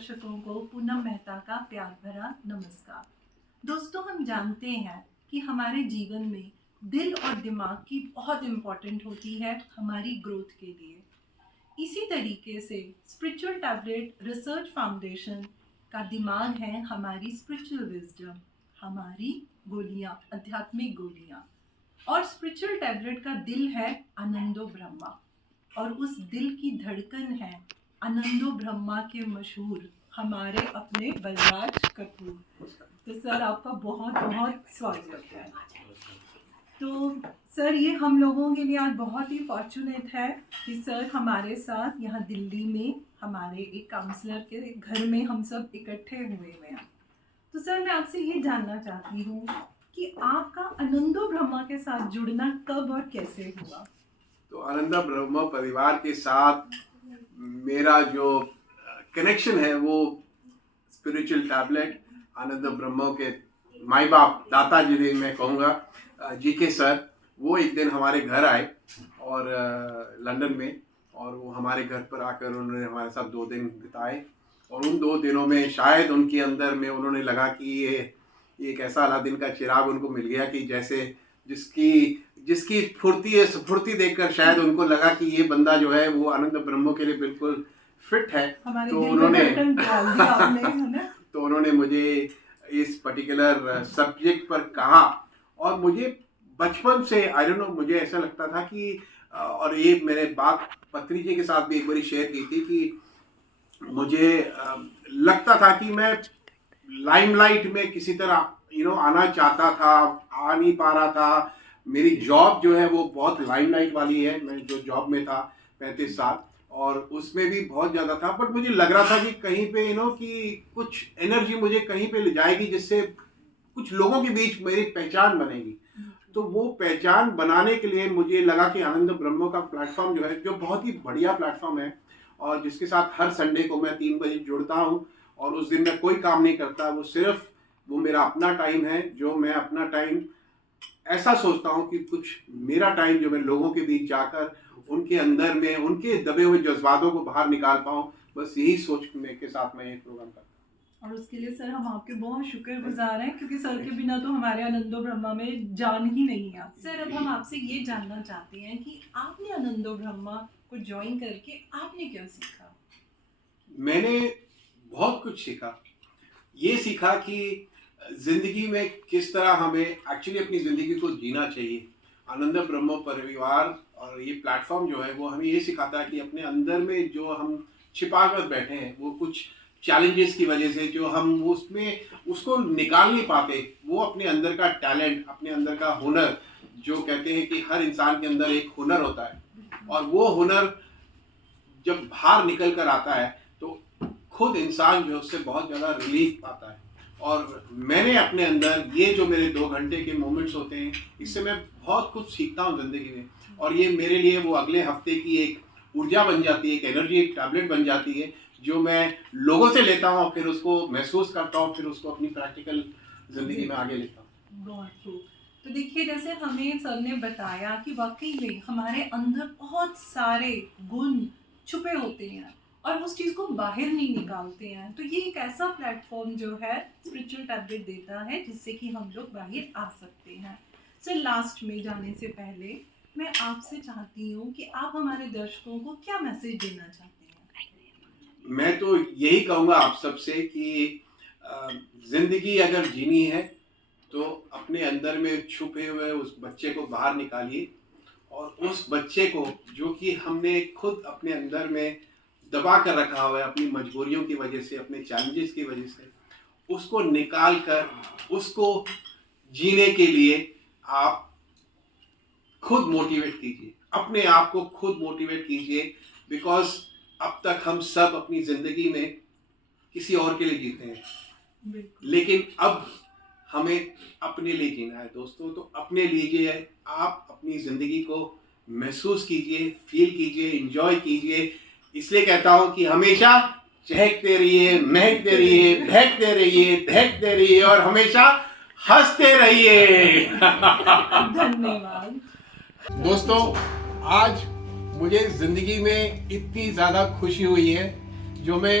दर्शकों को पूनम मेहता का प्यार भरा नमस्कार। दोस्तों, हम जानते हैं कि हमारे जीवन में दिल और दिमाग की बहुत इम्पोर्टेंट होती है हमारी ग्रोथ के लिए। इसी तरीके से स्पिरिचुअल टैबलेट रिसर्च फाउंडेशन का दिमाग है हमारी स्पिरिचुअल विजडम, हमारी गोलियां, आध्यात्मिक गोलियां। और स्पिरिचुअल टैबलेट का दिल है आनंदो ब्रह्मा, और उस दिल की धड़कन है आनंदो ब्रह्मा के मशहूर हमारे अपने बलराज कपूर। तो सर, आपका बहुत बहुत स्वागत है। तो सर, ये हम लोगों के लिए आज बहुत ही फॉर्चुनेट है कि सर हमारे साथ यहाँ दिल्ली में हमारे एक काउंसलर के घर में हम सब इकट्ठे हुए हैं। तो सर, मैं आपसे ये जानना चाहती हूँ कि आपका आनंदो ब्रह्मा के साथ जुड़ना कब और कैसे हुआ? तो आनंदा ब्रह्मा परिवार के साथ मेरा जो कनेक्शन है वो स्पिरिचुअल टैबलेट आनंद ब्रह्मा के माई बाप, दाता जी मैं कहूँगा, जी के सर, वो एक दिन हमारे घर आए और लंदन में, और वो हमारे घर पर आकर उन्होंने हमारे साथ 2 दिन बिताए। और उन 2 दिनों में शायद उनके अंदर में उन्होंने लगा कि ये एक ऐसा अलादीन का चिराग उनको मिल गया कि जैसे जिसकी स्फूर्ति देखकर शायद उनको लगा कि ये बंदा जो है वो आनंद ब्रह्मो के लिए बिल्कुल फिट है। तो उन्होंने मुझे इस पर्टिकुलर सब्जेक्ट पर कहा, और मुझे बचपन से आई डोंट नो, मुझे ऐसा लगता था कि और ये मैंने बात पत्री जी के साथ भी एक बार शेयर की थी कि मुझे लगता था कि मैं लाइमलाइट में किसी तरह आना चाहता था, आ नहीं पा रहा था। मेरी जॉब जो है वो बहुत लाइमलाइट वाली है। मैं जो जॉब में था 35 साल, और उसमें भी बहुत ज़्यादा था, बट मुझे लग रहा था कि कहीं पे कि कुछ एनर्जी मुझे कहीं पे ले जाएगी जिससे कुछ लोगों के बीच मेरी पहचान बनेगी। तो वो पहचान बनाने के लिए मुझे लगा कि आनंद ब्रह्मो का प्लेटफॉर्म जो है, जो बहुत ही बढ़िया प्लेटफॉर्म है और जिसके साथ हर संडे को मैं 3 बजे जुड़ता हूँ, और उस दिन मैं कोई काम नहीं करता, वो मेरा अपना टाइम है, जो मैं अपना टाइम ऐसा सोचता हूँ कि कुछ मेरा टाइम जो मैं लोगों के बीच जाकर उनके अंदर में उनके दबे हुए जज्बातों को बाहर निकाल पाऊँ, बस यही सोच के साथ मैं ये प्रोग्राम करता हूँ। और उसके लिए सर हम आपके बहुत शुक्रगुजार हैं, क्योंकि सर के बिना तो हमारे आनंदो ब्रह्मा में जान ही नहीं है। सर, अब हम आपसे ये जानना चाहते हैं कि आपने आनंदो ब्रह्मा को ज्वाइन करके आपने क्या सीखा? मैंने बहुत कुछ सीखा। ये सीखा कि जिंदगी में किस तरह हमें एक्चुअली अपनी जिंदगी को जीना चाहिए। आनंद ब्रह्म परिवार और ये प्लेटफॉर्म जो है वो हमें ये सिखाता है कि अपने अंदर में जो हम छिपा कर बैठे हैं, वो कुछ चैलेंजेस की वजह से जो हम उसको निकाल नहीं पाते, वो अपने अंदर का टैलेंट, अपने अंदर का हुनर, जो कहते हैं कि हर इंसान के अंदर एक हुनर होता है, और वो हुनर जब बाहर निकल कर आता है तो खुद इंसान जो है उससे बहुत ज़्यादा रिलीफ पाता है। और मैंने अपने अंदर ये जो मेरे 2 घंटे के मोमेंट्स होते हैं, इससे मैं बहुत कुछ सीखता हूँ ज़िंदगी में, और ये मेरे लिए वो अगले हफ्ते की एक ऊर्जा बन जाती है, एक एनर्जी, एक टैबलेट बन जाती है, जो मैं लोगों से लेता हूँ, फिर उसको महसूस करता हूँ, फिर उसको अपनी प्रैक्टिकल ज़िंदगी में आगे लेता हूँ। बहुत खूब। तो देखिए, जैसे हमें सर ने बताया कि वाकई में हमारे अंदर बहुत सारे गुण छुपे होते हैं और उस चीज़ को बाहर नहीं निकालते हैं। तो ये एक ऐसा प्लेटफॉर्म जो है स्पिरिचुअल टैबलेट देता है, जिससे कि हम लोग बाहर आ सकते हैं। सर, लास्ट में जाने से पहले मैं आपसे चाहती हूँ कि आप हमारे दर्शकों को क्या मैसेज देना चाहते हैं? मैं तो यही कहूँगा आप सबसे कि जिंदगी अगर जीनी है तो अपने अंदर में छुपे हुए उस बच्चे को बाहर निकालिए, और उस बच्चे को जो कि हमने खुद अपने अंदर में दबा कर रखा हुआ है अपनी मजबूरियों की वजह से, अपने चैलेंजेस की वजह से, उसको निकाल कर उसको जीने के लिए आप खुद मोटिवेट कीजिए, अपने आप को खुद मोटिवेट कीजिए। बिकॉज अब तक हम सब अपनी ज़िंदगी में किसी और के लिए जीते हैं, लेकिन अब हमें अपने लिए जीना है दोस्तों। तो अपने लिए आप अपनी ज़िंदगी को महसूस कीजिए, फील कीजिए, एंजॉय कीजिए। इसलिए कहता हूँ कि हमेशा चहकते रहिए, महकते रहिए, बहकते रहिए, दहकते रहिए, और हमेशा हंसते रहिए। धन्यवाद दोस्तों, आज मुझे ज़िंदगी में इतनी ज़्यादा खुशी हुई है जो मैं